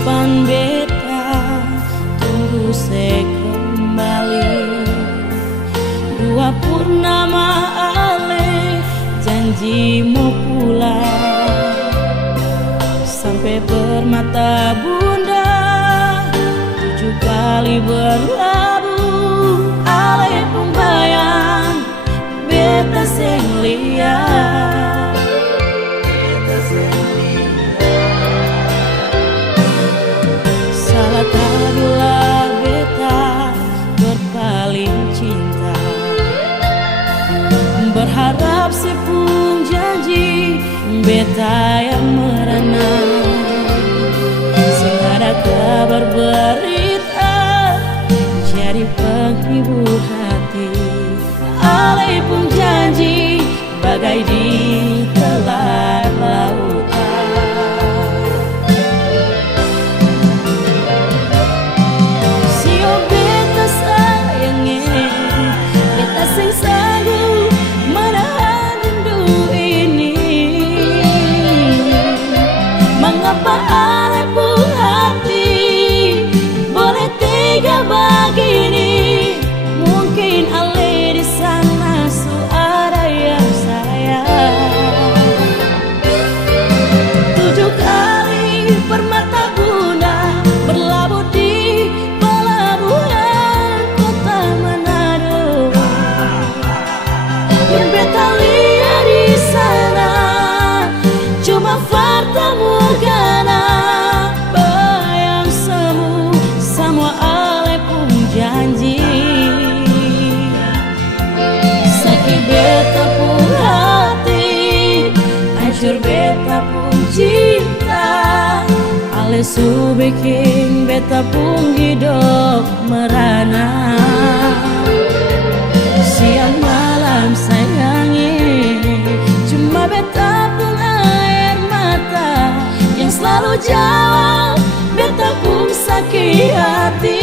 Pan beta tunggu se kembali, dua purnama ale janji mau pulang, sampai bermata bunda 7 kali berlabuh. Ale pun bayang beta sing liat, salah kadulah beta berpaling cinta, berharap si pun janji beta yang merana, sing ada kabar berita jadi penghibur hati. Ale pun janji bagai di telan lautan, sio beta sayangnya, beta sing sanggup menahan rindu ini. Mengapa ale pun hati boleh tega begini? Mungkin ale di sana su ada yang sayang. 7 kali permata bunda berlabuh di pelabuhan kota Manado, yang beta lihat di sana cuma fata morgana, bayang semu semua ale pun janji. Sakit beta pun hati, hancur beta pun cinta. Ale su bikin beta pun hidup merana, siang malam sayangi, cuma beta pun air mata yang selalu jauh. Beta pun sakit hati.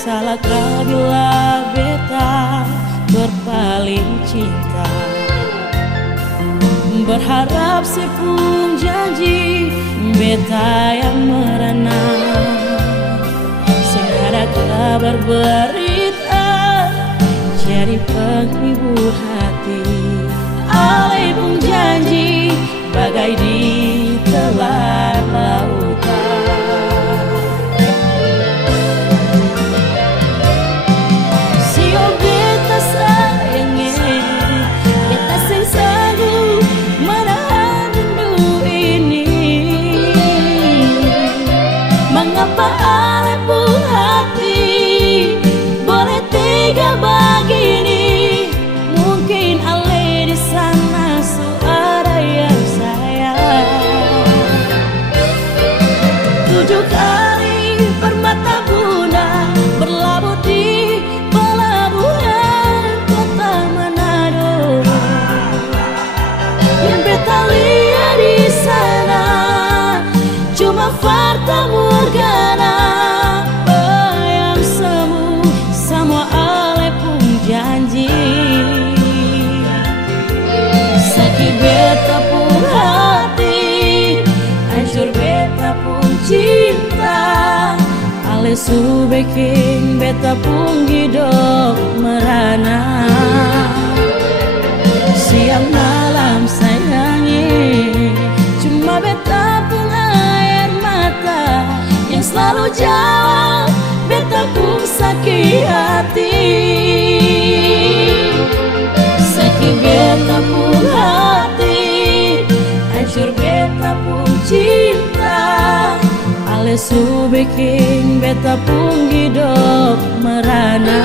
Salahkah bila beta berpaling cinta, berharap si pun janji beta yang merana, sing ada kabar berita jadi penghibur hati. Ale pun janji bagai di telan lautan, sio beta sayangnya, beta sing sanggup menahan rindu ini. Mengapa ale pun hati boleh tega begini? Mungkin ale di sana su ada yang sayang. 7 kali permata bunda berlabuh di pelabuhan kota Manado, yang beta lihat di sana cuma fata morgana, bayang semu semua ale pun janji. Sakit beta pun hati, hancur beta pun cinta. Ale su bikin beta pun hidup merana, siang malam sayangi, cuma beta pun air mata yang selalu jauh. Beta pun sakit hati, sakit beta pun hati, hancur beta pun cinta. Ale su bikin beta pun hidup merana,